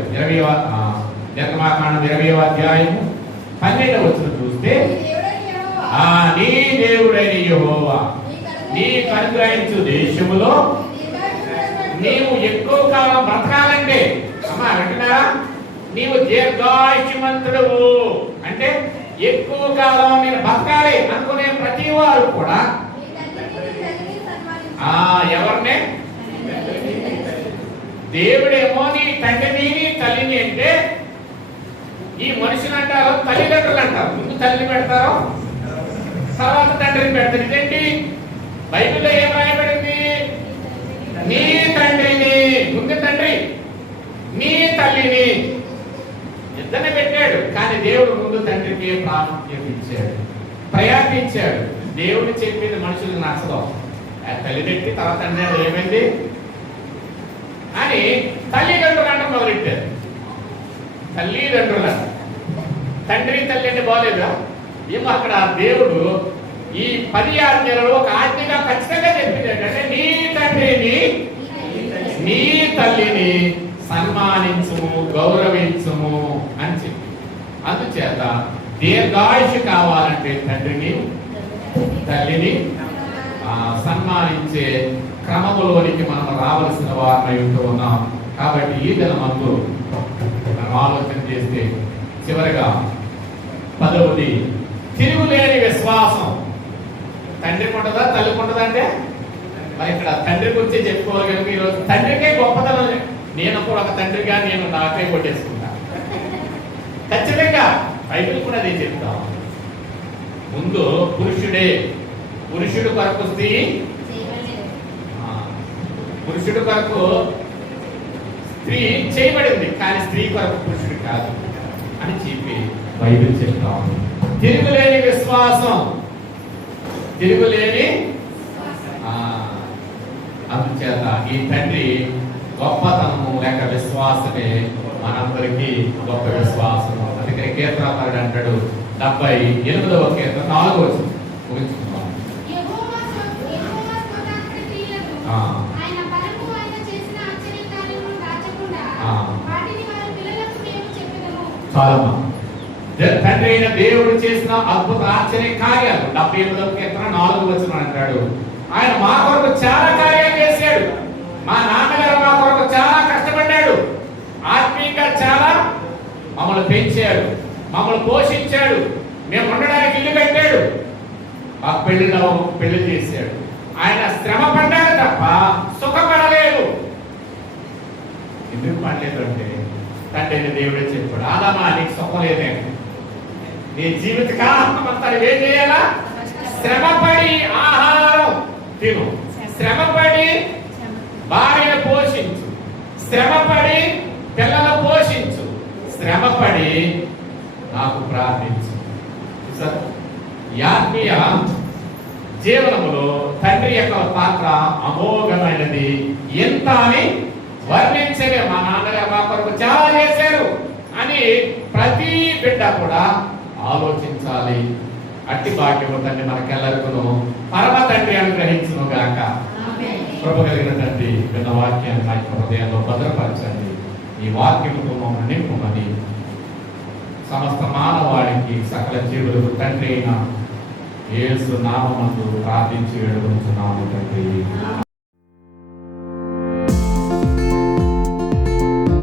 నిర్గమాకాండం 20వ అధ్యాయం 12వ వచనం చూస్తే నీ దేవుడైన యెహోవా నీకు అనుగ్రహించు దేశములో నీవు ఎక్కువ కాలం బ్రతకాలంటే, అమ్మా వింటున్నారా? నీవు దీర్ఘాయుష్మంతుడు అంటే ఎక్కువ కాలం నేను బతకాలి అనుకునే ప్రతి వారు కూడా ఎవరినే? దేవుడేమో నీ తండ్రిని తల్లిని అంటే ఈ మనుషులు అంటారు, తల్లిదండ్రులు అంటారు. ముందు తల్లిని పెడతారు, తర్వాత తండ్రిని పెడతారు. ఇదేంటి? బైబిల్లో ఏం రాయబడింది? నీ తండ్రిని, ముందు తండ్రి, నీ తల్లిని ఇద్దరిని పెట్టాడు. కానీ దేవుడు ముందు తండ్రికి ప్రాముఖ్యత ఇచ్చాడు, ప్రయాణించాడు. దేవుడు చెప్పింది మనుషులకు నచ్చదు. తల్లి పెట్టి తర్వాత తండ్రి ఏమైంది అని తల్లిదండ్రులు అంటే మొదలెట్టారు. తల్లిదండ్రుల తండ్రి తల్లి అంటే బాగలేదా? ఏమో అక్కడ దేవుడు ఈ 10 ఆజ్ఞలలో ఒక ఆజ్ఞగా ఖచ్చితంగా చెప్పింది ఏంటంటే నీ తండ్రిని నీ తల్లిని సన్మానించుము, గౌరవించుము అని చెప్పి. అందుచేత దీర్ఘాయుష్ కావాలంటే తండ్రిని తల్లిని సన్మానించే క్రమములోనికి మనం రావాల్సిన వారమై ఉంటూ ఉన్నాం. కాబట్టి ఈ దినమందు మనం ఆలోచన చేస్తే చివరిగా 10వది తిరుగులేని విశ్వాసం. తండ్రికి ఉంటుందా తల్లికి ఉంటుందా అంటే మరి ఇక్కడ తండ్రి గురించి చెప్పుకోవాలి కనుక ఈరోజు తండ్రికే గొప్పతనం. నేను కూడా ఒక తండ్రిగా నేను నాకే కొట్టేసుకుంటా. ఖచ్చితంగా బైబిల్ కూడా అదే చెప్తాం. ముందు పురుషుడు కొరకు స్త్రీ, పురుషుడు కొరకు స్త్రీ చేయబడింది కానీ స్త్రీ కొరకు పురుషుడు కాదు అని చెప్పి బైబిల్ చెప్తాం. తిరుగులేని విశ్వాసం, తిరుగులేని అందుచేత ఈ తండ్రి గొప్పతనము లేక విశ్వాసమే మనందరికీ గొప్ప విశ్వాసము. అందుకని కీర్తనకారుడు అంటాడు 78వ కీర్తన 4వ వచనం ముగించుకుందాం. చాలమ్మా. తండ్రి అయిన దేవుడు చేసిన అద్భుత ఆశ్చర్య కార్యాలు 78వ కీర్తన 4వ వచనం అంటాడు. ఆయన మా కొరకు చాలా కార్యాలు చేశాడు. మా నాన్నగారు మా కొరకు చాలా కష్టపడ్డాడు. ఆత్మీయంగా చాలా మమ్మల్ని పెంచాడు, మమ్మల్ని పోషించాడు, మేము ఉండడానికి ఇల్లు కట్టాడు, మా పెళ్లి చేశాడు. ఆయన శ్రమ పడ్డాడు తప్ప సుఖపడలేదు. ఎందుకు పడలేదు అంటే తండ్రి దేవుడే చెప్పాడు, ఆదామా నీకు సుఖం లేదే, నీ జీవిత కాలం అంతా ఏం చేయాలా? శ్రమపడి ఆహారం తిను, శ్రమపడి భార్యను పోషించు, శ్రమపడి పిల్లలు పోషించు, శ్రమపడి నాకు ప్రార్థించు. ఆత్మీయ జీవనములో తండ్రి యొక్క పాత్ర అమోఘమైనది. ఎంత అని వర్ణించలే. మా నాన్నగారు మా కొరకు చాలా చేశారు అని ప్రతి బిడ్డ కూడా ఆలోచించాలి. అట్టి భాగ్యము తండ్రి మనకెల్లరికను పరమ తండ్రి అనుగ్రహించును గాక. కృప కలిగిన తండ్రి విన్న వాక్యాన్ని నా యొక్క హృదయంలో భద్రపరచండి. ఈ వాక్యముతో మమ్మల్ని నింపుమని సమస్త మానవాళికి సకల జీవులకు తండ్రి అయిన యేసు నామమందు ప్రార్థించి వేడుకొనుచున్నాము తండ్రి.